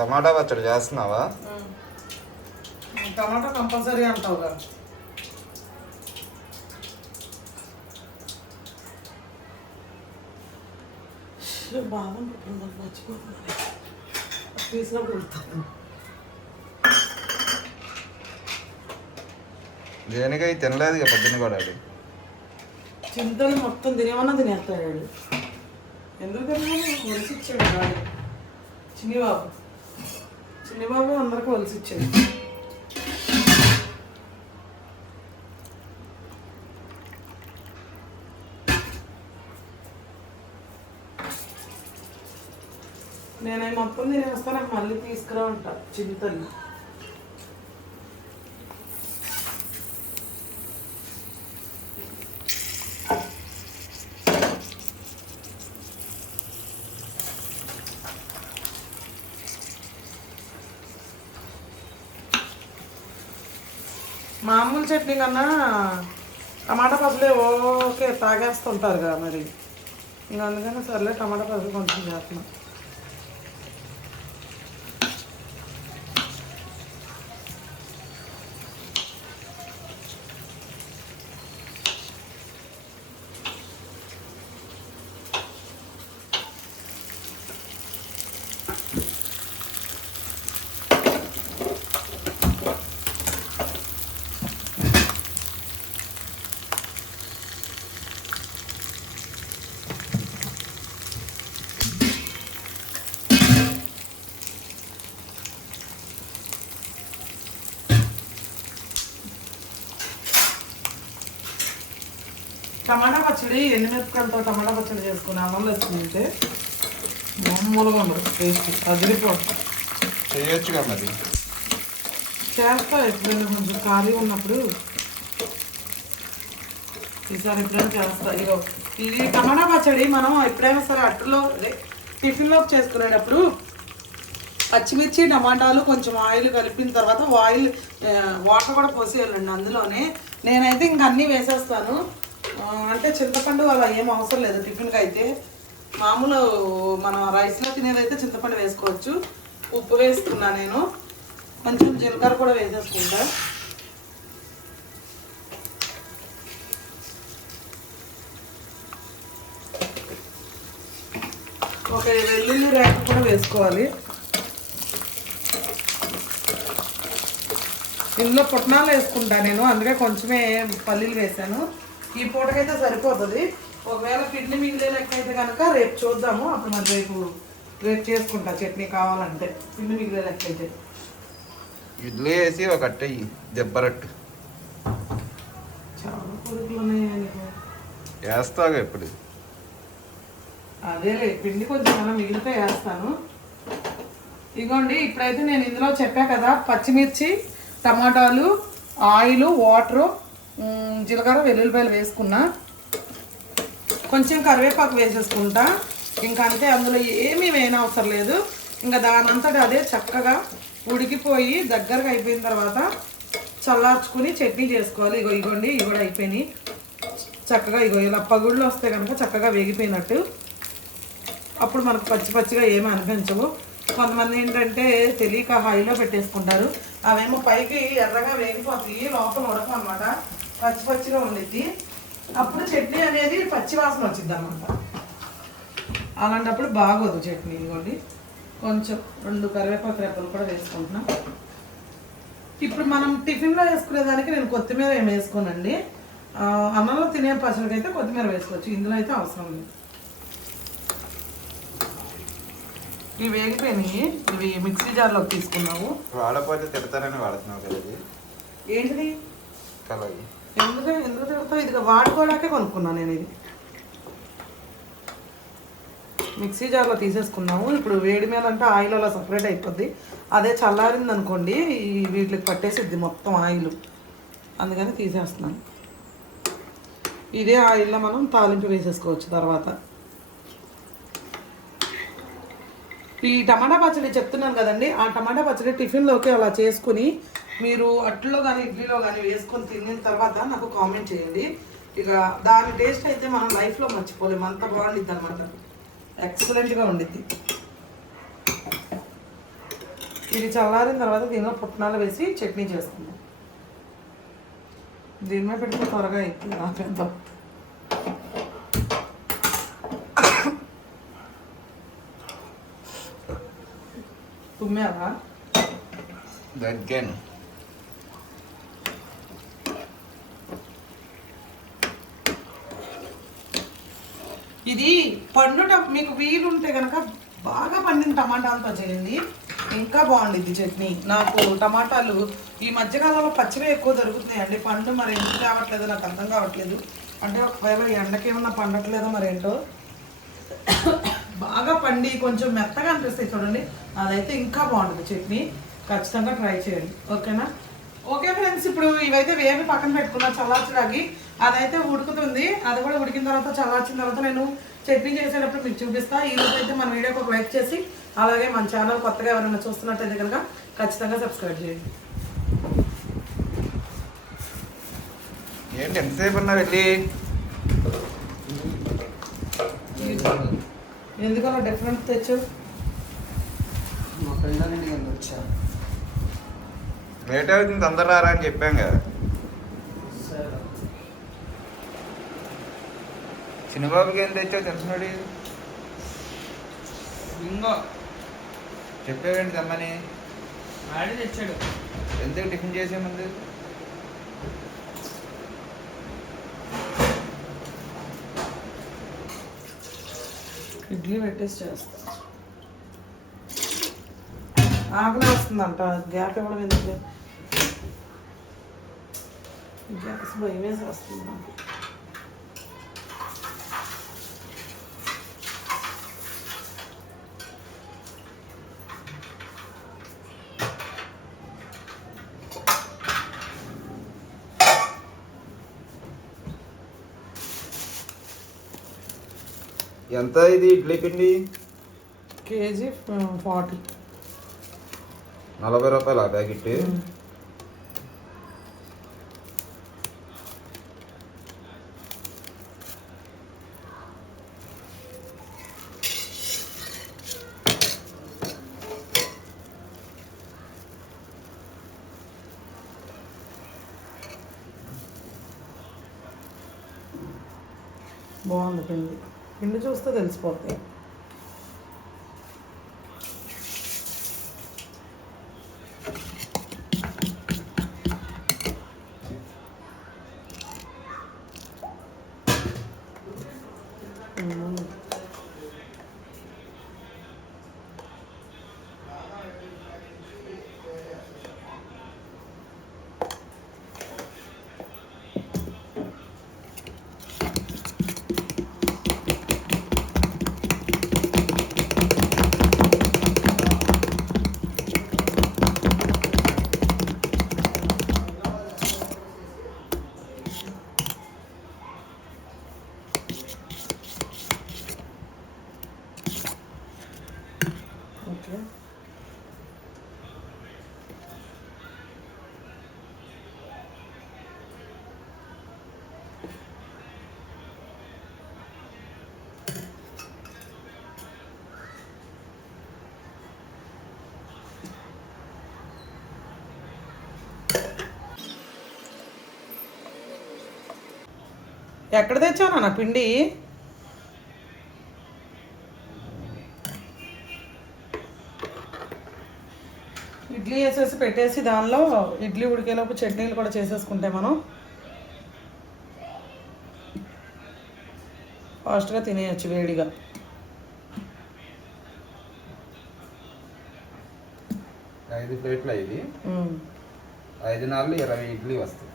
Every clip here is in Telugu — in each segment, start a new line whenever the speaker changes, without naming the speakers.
టమాటా పచ్చడి చేస్తున్నావా?
టమాటా కంపల్సరీ అంటావుగా వెళ్తాను
దేనికై? తినలేదు ఇక పొద్దున్న కూడా
చింతలు మొత్తం తినేమన్నా తినేస్తాడు ఎందుకు వలసి ఇచ్చాడు చిన్నిబాబు చిన్నిబాబు అందరికి వలసి ఇచ్చాడు. నేనే మొత్తం తినేస్తాను నాకు మళ్ళీ తీసుకురా ఉంటా చింతలు మామూలు చట్నీ కన్నా టమాటా పసులే ఓకే తాగేస్తుంటారు కదా మరి. ఇంకా అందుకని సర్లే టమాటా పసులు కొంచెం చేస్తున్నాం టమాటా పచ్చడి ఎండుమిరపకాయలతో టమాటా పచ్చడి చేసుకుని అన్నంలో వచ్చిందంటే మామూలుగా ఉండదు టేస్ట్ అదిరిపోతుంది
చేయొచ్చుగా మరి?
చేస్తా ఎప్పుడైనా కొంచెం ఖాళీ ఉన్నప్పుడు. ఈసారి ఎప్పుడైనా చేస్తా. ఇగో ఇది టమాటా పచ్చడి మనం ఎప్పుడైనా సరే అట్టులో అదే టిఫిన్లోకి చేసుకునేటప్పుడు పచ్చిమిర్చి టమాటాలు కొంచెం ఆయిల్ కలిపిన తర్వాత ఆయిల్ వాటర్ కూడా పోసేయాలండి అందులోనే. నేనైతే ఇంక అన్నీ వేసేస్తాను. అంటే చింతపండు అలా ఏం అవసరం లేదు. టిఫిన్కి అయితే మామూలు మనం రైస్లో తినేదైతే చింతపండు వేసుకోవచ్చు. ఉప్పు వేసుకున్నా నేను. కొంచెం జీలకర్ర కూడా వేసేసుకుంటా. ఒక వెల్లుల్లి రేఖ కూడా వేసుకోవాలి. ఇందులో పుట్నాలు వేసుకుంటా నేను. అందుకే కొంచెమే పల్లీలు వేసాను. ఈ పూటకైతే సరిపోతుంది. ఒకవేళ పిండి మిగిలే లెక్క అయితే కనుక రేపు చూద్దాము. అప్పుడు మరి రేపు రేపు చేసుకుంటా. చట్నీ కావాలంటే పిండి మిగిలే లెక్క అయితే.
ఇడ్లీ వేసి ఒక అట్టయ్యి దెబ్బరట్టు
చాలా పొదుపులు ఉన్నాయా
వేస్తాగా ఇప్పుడు.
అదేలే పిండి కొంచెం మనం మిగిలితే వేస్తాను. ఇగోండి ఇప్పుడైతే నేను ఇందులో చెప్పా కదా పచ్చిమిర్చి టమాటాలు ఆయిల్ వాటరు జీలకర్ర వెల్లుల్లిపాయలు వేసుకున్నా. కొంచెం కరివేపాకు వేసేసుకుంటా. ఇంకా అంతే అందులో ఏమీ వేయనవసరం లేదు. ఇంకా దానంతట అదే చక్కగా ఉడికిపోయి దగ్గరగా అయిపోయిన తర్వాత చల్లార్చుకుని చట్నీ చేసుకోవాలి. ఇగో ఇగోండి ఇవి కూడా అయిపోయినాయి. చక్కగా ఇగో ఇలా పగుళ్ళు వస్తే కనుక చక్కగా వేగిపోయినట్టు. అప్పుడు మనకు పచ్చి పచ్చిగా ఏమీ అనిపించవు. కొంతమంది ఏంటంటే తెలియక హైలో పెట్టేసుకుంటారు. అవేమో పైకి ఎర్రగా వేగిపోతాయి లోపల ఉడకం అనమాట పచ్చి పచ్చిగా ఉండిద్ది. అప్పుడు చట్నీ అనేది పచ్చి వాసన వచ్చింది అనమాట అలాంటప్పుడు బాగోదు చట్నీ ఇదిగోండి. కొంచెం రెండు కరివేపాకు రెప్పలు కూడా వేసుకుంటున్నా. ఇప్పుడు మనం టిఫిన్లో వేసుకునేదానికి నేను కొత్తిమీర ఏం వేసుకోనండి. అన్నంలో తినే పచ్చడికి అయితే కొత్తిమీర వేసుకోవచ్చు. ఇందులో అయితే అవసరం లేదు. ఇవి వేగిపోయినాయి. ఇవి మిక్సీ జార్లోకి తీసుకున్నావు.
వాడపోతే తిడతానని వాడుతున్నావు కదా
ఏంటిది?
కలయి.
ఎందుకు? ఎందుకు? తిరుగుతావు ఇది వాడుకోవడానికే కొనుక్కున్నాను నేను ఇది. మిక్సీ జార్లో తీసేసుకున్నాము. ఇప్పుడు వేడి మీద అంటే ఆయిల్ అలా సపరేట్ అయిపోద్ది. అదే చల్లారింది అనుకోండి ఈ వీటికి పట్టేసిద్ది మొత్తం ఆయిల్. అందుకని తీసేస్తున్నాను. ఇదే ఆయిల్లో మనం తాలింపు వేసేసుకోవచ్చు తర్వాత. ఈ టమాటా పచ్చడి చెప్తున్నాను కదండి. ఆ టమాటా పచ్చడి టిఫిన్లోకి అలా చేసుకుని మీరు అట్లో కానీ ఇడ్లీలో కానీ వేసుకొని తిన్న తర్వాత నాకు కామెంట్ చేయండి. ఇక దాని టేస్ట్ అయితే మనం లైఫ్లో మర్చిపోలేము. అంత బాగుండిద్ది అనమాట ఎక్సలెంట్గా ఉండిద్ది. ఇది చల్లారిన తర్వాత దీనిలో పుట్నాలు వేసి చట్నీ చేసుకుందాం. దీని మీద పెడితే త్వరగా అవుతుంది ఆపేద్దాం తుమ్మావా
దగ్గాను.
ఇది పండుట మీకు వీలు ఉంటే కనుక బాగా పండిన టమాటాలతో చేయండి. ఇంకా బాగుండిద్ది చట్నీ. నాకు టమాటాలు ఈ మధ్యకాలంలో పచ్చివే ఎక్కువ దొరుకుతున్నాయి అండి పండు మరి ఎందుకు రావట్లేదు? నాకు అర్థం కావట్లేదు. అంటే ఒకవేళ ఎండకేమన్నా పండట్లేదో మరి ఏంటో. బాగా పండి కొంచెం మెత్తగా అనిపిస్తాయి చూడండి. అదైతే ఇంకా బాగుంటుంది చట్నీ. ఖచ్చితంగా ట్రై చేయండి. ఓకేనా? ఓకే ఫ్రెండ్స్ ఇప్పుడు ఇవైతే వేవి పక్కన పెట్టుకున్నా చల్లార్చడానికి. అదైతే ఉడుకుతుంది. అది కూడా ఉడికిన తర్వాత చల్లార్చిన తర్వాత నేను చట్నీ చేసేటప్పుడు మీకు చూపిస్తా. ఈ రోజు అయితే మన వీడియోకి ఒక లైక్ చేసి అలాగే మన ఛానల్ కొత్తగా ఎవరైనా చూస్తున్నట్టయితే కనుక ఖచ్చితంగా సబ్స్క్రైబ్ చేయండి.
ఏంటి ఎంతసేపు ఉన్నా వెళ్ళి?
ఎందుకలా డిఫరెంట్ తెచ్చావు?
మా ఫ్రెండ్ వచ్చా.
లేట్ అవుతుంది తొందర రారా అని చెప్పాం కదా
సరే
చిన్నబాబుకి ఏం తెచ్చావు తెలిసినోడి
ఇంకో
చెప్పావేంటి తెమ్మని
ఆడి తెచ్చాడు.
ఎందుకు టిఫిన్ చేసే ముందు?
ఇడ్లీ పెట్టేసి చేస్తా. ఆకలి వస్తుందంట గ్యాప్ ఇవ్వడం ఎందుకు గ్యాస్ భయం వేసి వస్తుంది
ఎంత ఇది ఇడ్లీ పిండి?
K G forty.
నలభై రూపాయలు ఆ ప్యాకెట్
బాగుంది పిండి. పిండి చూస్తే తెలిసిపోతాయి మ్మ్. ఓకే ఎక్కడ తెచ్చావు నాన్న పిండి? ఇడ్లీ వేసేసి పెట్టేసి దానిలో ఇడ్లీ ఉడికేలోపు చట్నీలు కూడా చేసేసుకుంటే మనం ఫాస్ట్గా తినేయచ్చు వేడిగా.
ఐదు ప్లేట్లు
ఉమ్,
ఐదు నాలుగు ఇరవై ఇడ్లీ వస్తాయి.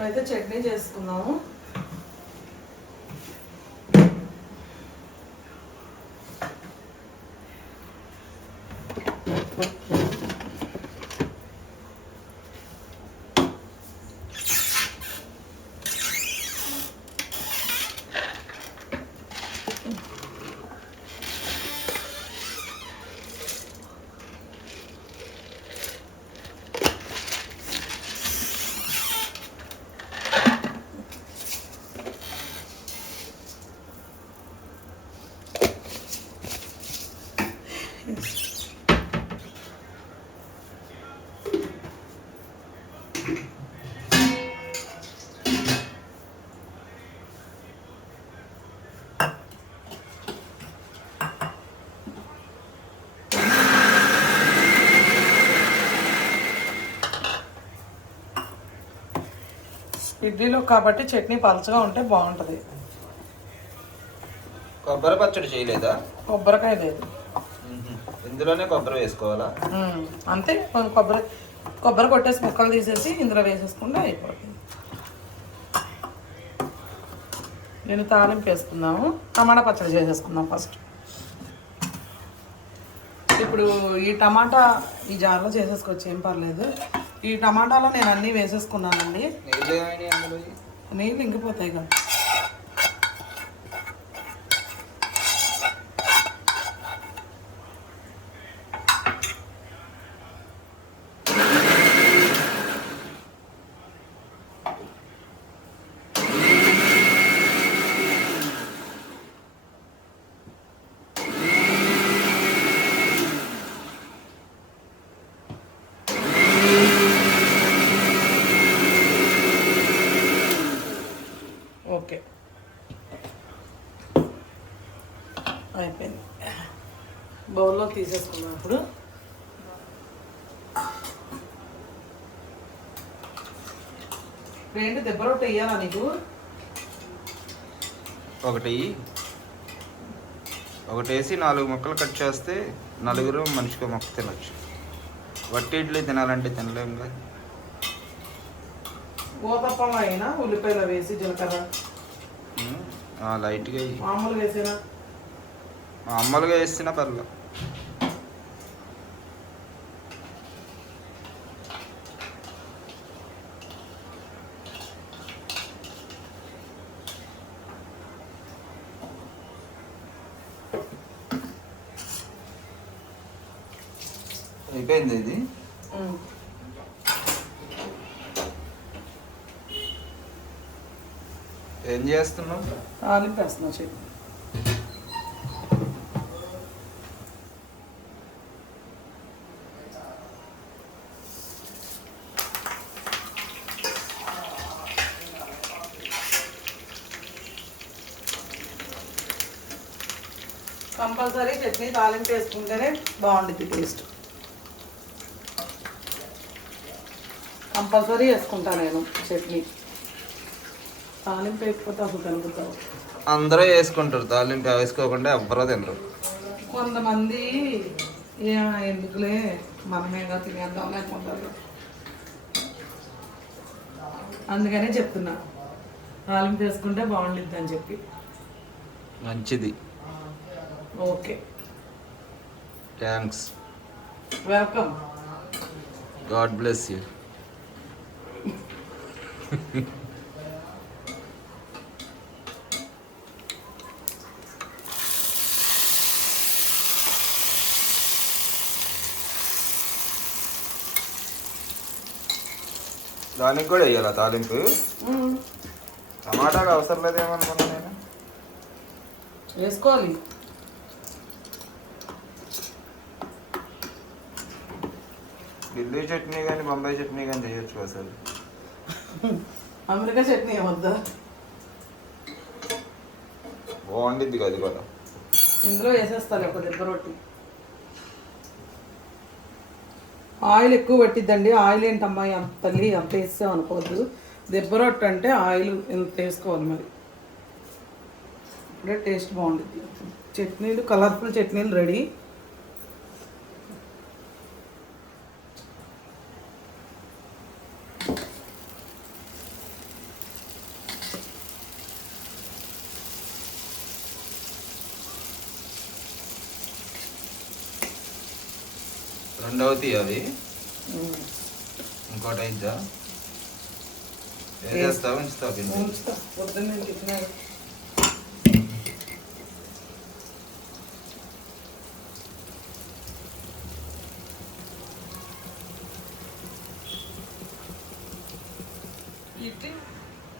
ఇప్పుడైతే అయితే చట్నీ చేసుకున్నాము. ఇడ్లీలో కాబట్టి చట్నీ పలచగా ఉంటే బాగుంటుంది.
కొబ్బరి పచ్చడి చేయలేదా?
కొబ్బరికాయ లేదు.
ఇందులోనే కొబ్బరి వేసుకోవాలా?
అంతే. కొంచెం కొబ్బరి కొబ్బరి కొట్టేసి ముక్కలు తీసేసి ఇందులో వేసేసుకుంటే అయిపోతుంది నేను తాలింపు వేసుకుందాము. టమాటా పచ్చడి చేసేసుకుందాం ఫస్ట్. ఇప్పుడు ఈ టమాటా ఈ జార్లో చేసేసుకోవచ్చు. ఏం పర్లేదు. ఈ టమాటాలో నేను అన్నీ వేసేసుకున్నానండి.
నీళ్ళు
నీళ్ళు ఇంకిపోతాయి కదా ఓకే అయిపోయింది బౌల్లో తీసేసుకున్నాం ఇప్పుడు ఇప్పుడు ఏంటి దెబ్బ రొట్టె వేయాలా నీకు?
ఒకటి. ఒకటి వేసి నాలుగు ముక్కలు కట్ చేస్తే నలుగురు మనిషికి మొక్క తినొచ్చు. వట్టి ఇడ్లీ తినాలంటే తినలేము కదా.
అయినా ఉల్లిపాయలు వేసి జీలకర్ర.
లైట్గా వేయి.
మామూలు వేసినా?
మామూలుగా వేసినా పర్లేదు. అయిపోయింది ఇది. ఏం చేస్తున్నావు?
తాలింపు వేస్తున్నా చెప్పు కంపల్సరీ చట్నీ తాలింపు వేసుకుంటేనే బాగుంటుంది టేస్ట్. కంపల్సరీ వేసుకుంటా నేను చట్నీ. తాలింపు వేయకపోతే అసలు కలుగుతావు
అందరూ వేసుకుంటారు తాలింపు వేసుకోకుండా ఎవ్వరూ తినరు.
కొంతమంది ఎందుకులే మనమేగా తినేద్దాం లేకుంటారు. అందుకనే చెప్తున్నా తాలింపు వేసుకుంటే బాగుండిద్ది అని చెప్పి.
మంచిది.
Okay.
Thanks.
Welcome
God bless you. దానికి కూడా వేయాలా తాలింపు? టమాటాలు అవసరం లేదేమనుకున్నా నేను.
వేసుకోవాలి.
ఢిల్లీ చట్నీ కానీ బొంబాయి చట్నీ కానీ చేయొచ్చు అసలు
అమెరికా చట్నీ ఏమొద్దా?
బాగుండిద్ది కదా అది కూడా.
ఇందులో వేసేస్తాను ఒక దెబ్బ రొట్టి. ఆయిల్ ఎక్కువ పట్టిద్దండి. ఆయిల్ ఏంటమ్మా? అంత తల్లి అంత వేసాం అనుకోవద్దు. దెబ్బ రొట్టె అంటే ఆయిల్ ఇంత వేసుకోవాలి మరి. ఇప్పుడే టేస్ట్ బాగుంటుంది చట్నీలు కలర్ఫుల్ చట్నీలు రెడీ
రెండు అవుతాయి అవి ఇంకోటి అయిద్దా వేసేస్తావు ఉంచుతావు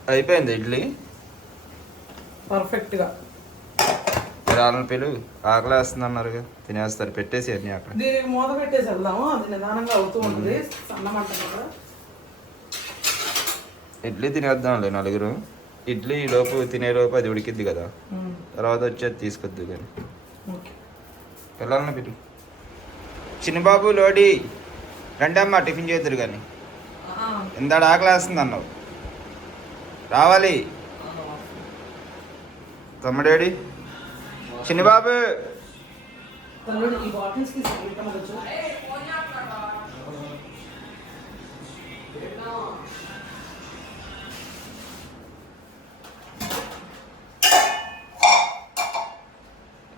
అయిపోయింది ఇడ్లీ?
పర్ఫెక్ట్గా.
వాళ్ళని పిలువు ఆకలి వేస్తుంది అన్నారు తినేస్తారు పెట్టేసి అన్నీ అక్కడ.
దీనికి మూత పెట్టేసి వెళ్దాము. అది నిదానంగా అవుతూ ఉంటుంది. సన్నమంట కదా.
ఇడ్లీ తినేద్దాంలే నలుగురు. ఇడ్లీ లోపు తినే లోపు అది ఉడికిద్ది కదా. తర్వాత వచ్చేది తీసుకొద్దు కానీ. పిల్లల్ని పిలు. చిన్నబాబు లోడి. రండి అమ్మా టిఫిన్ చేద్దరు కానీ. ఇందాడ ఆకలి వేస్తుంది అన్నావు రావాలి తమ్ముడేడి? చిన్నబాబు
తల్లుడు ఈ బాటిల్స్ కి ఇవ్వచ్చు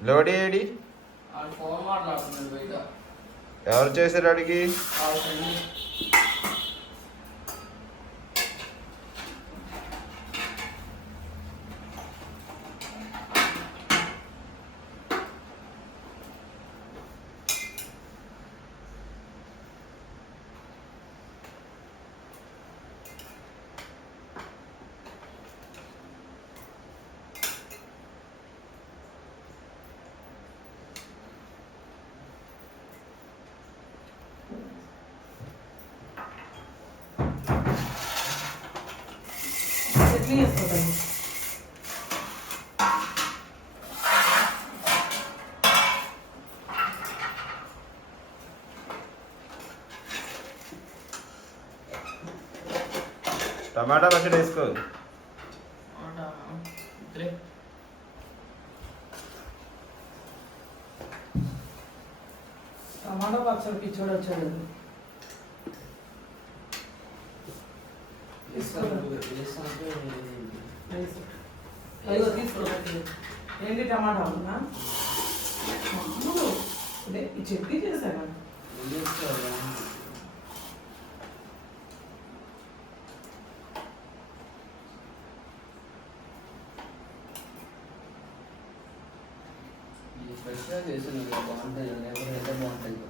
లోడి ఏడి
ఆడు ఫోన్ మాట్లాడుతున్నాడు బయట
ఎవరు చేశారు అడిగి
చట్నీ వేసుకోవాలి
టమాటా పచ్చడి వేసుకో.
టమాటా పచ్చడి పిచ్చోడు వచ్చాడు. ఏంటి టమాటా ఉందా? మామూలు ఇదే ఈ చట్నీ చేశాను
ఫ్రెష్గా లేకపోతే అయితే బాగుంటుంది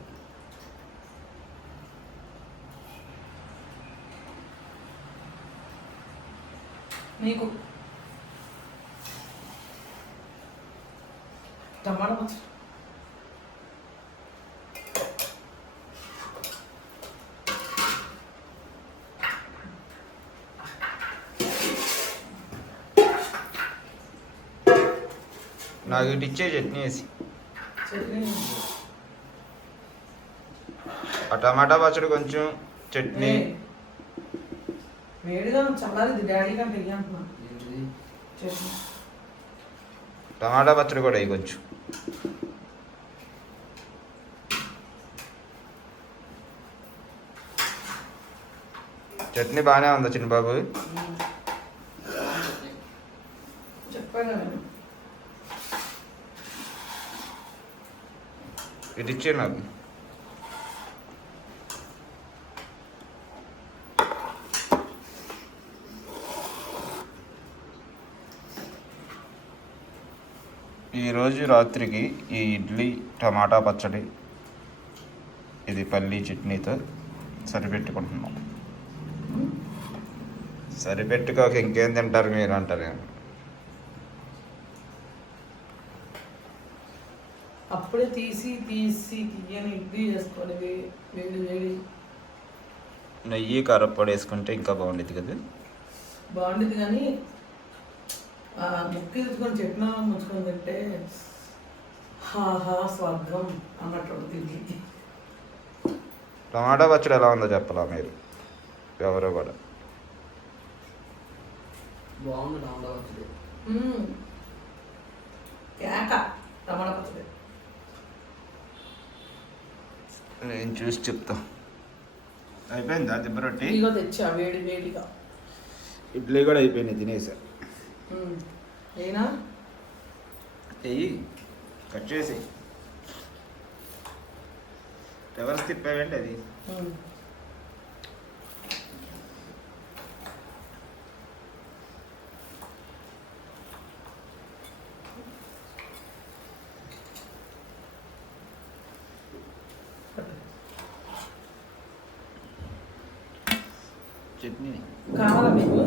నీకు టమాటా పచ్చడి
నాకు ఇటు ఇచ్చే చట్నీ వేసి ఆ టమాటా పచ్చడి కొంచెం చట్నీ టమాటా పచ్చడి కూడా వేయి చట్నీ బాగానే ఉందా చిన్నబాబు
చెప్పాను కదా నేను.
ఇటు ఇచ్చే నాకు ఈరోజు రాత్రికి ఈ ఇడ్లీ టమాటా పచ్చడి ఇది పల్లీ చట్నీతో సరిపెట్టుకుంటున్నాం. సరిపెట్టుకోక ఇంకేం తింటారు మీరు అంటారు
అప్పుడే తీసి తీసి తీయని ఇడ్లీ వేడి వేడి.
నెయ్యి కారప్పొడి వేసుకుంటే ఇంకా బాగుండేది కదా.
బాగుండేది కానీ ముక్కు తీసుకొని చెట్న ముంచుకొని తింటే హాహా స్వర్గం అన్నట్టు తిండి.
టమాటా పచ్చడి ఎలా ఉందో చెప్పాలా మీరు? ఎవరో కూడా.
బాగుంది టమాటా పచ్చడి.
కేక టమాటా పచ్చడి.
నేను చూసి చెప్తా. అయిపోయిందా దిబ్బ రొట్టి?
ఇదిగో తెచ్చా వేడి వేడిగా.
ఇడ్లీ కూడా అయిపోయినాయి తినేసా.
ఏనా
చెయ్యి కట్ చేసి. రివర్స్ తిప్పావేంటి అది? చట్నీ.
కావాలా మీకు?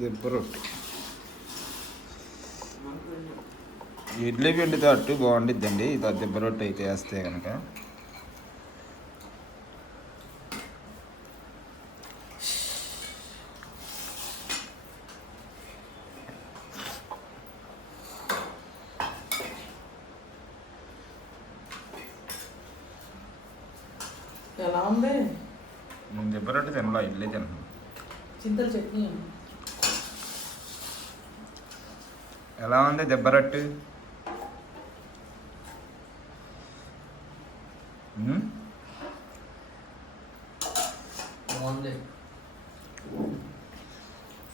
దిబ్బ రొట్టి. ఇడ్లీ పిండితో అట్టు బాగుండిద్దండి. ఇది దిబ్బ రొట్టె అయితే వేస్తే కనుక
ఎలా ఉంది
నేను చెప్పినట్టు తినలా ఇడ్లీ తిన్నాను
చింతల చట్నీ.
ఎలా ఉంది దెబ్బరట్టు ఉమ్?
బాగుంది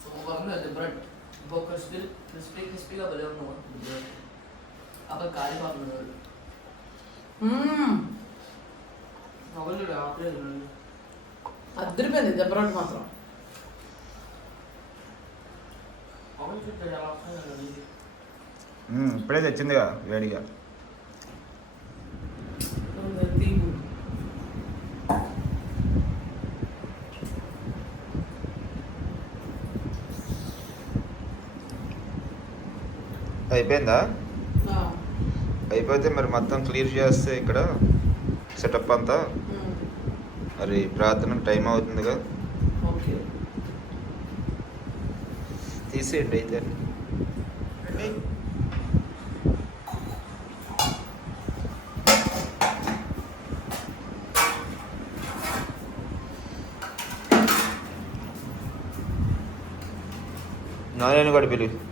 సూపర్ ఉంది అది బ్రెడ్ ఇంకో క్రిస్పీ క్రిస్పీ క్రిస్పీగా భలే ఉన్నావు బ్రెడ్ అక్కడ కాలిపోతుంది
మ్మ్.
మొగలు ఆపలేదు
అద్దరిపోయింది దెబ్బరొట్టు మాత్రం
మొగలు చుట్టూ ఎలా వస్తుంది
ఇప్పుడే తెచ్చిందిగా వేడిగా. అయిపోయిందా? అయిపోతే మరి మొత్తం క్లియర్ చేస్తే ఇక్కడ సెటప్ అంతా. మరి ప్రార్థన టైం అవుతుందిగా?
ఓకే.
తీసేయండి అయితే. కూడా పిలువు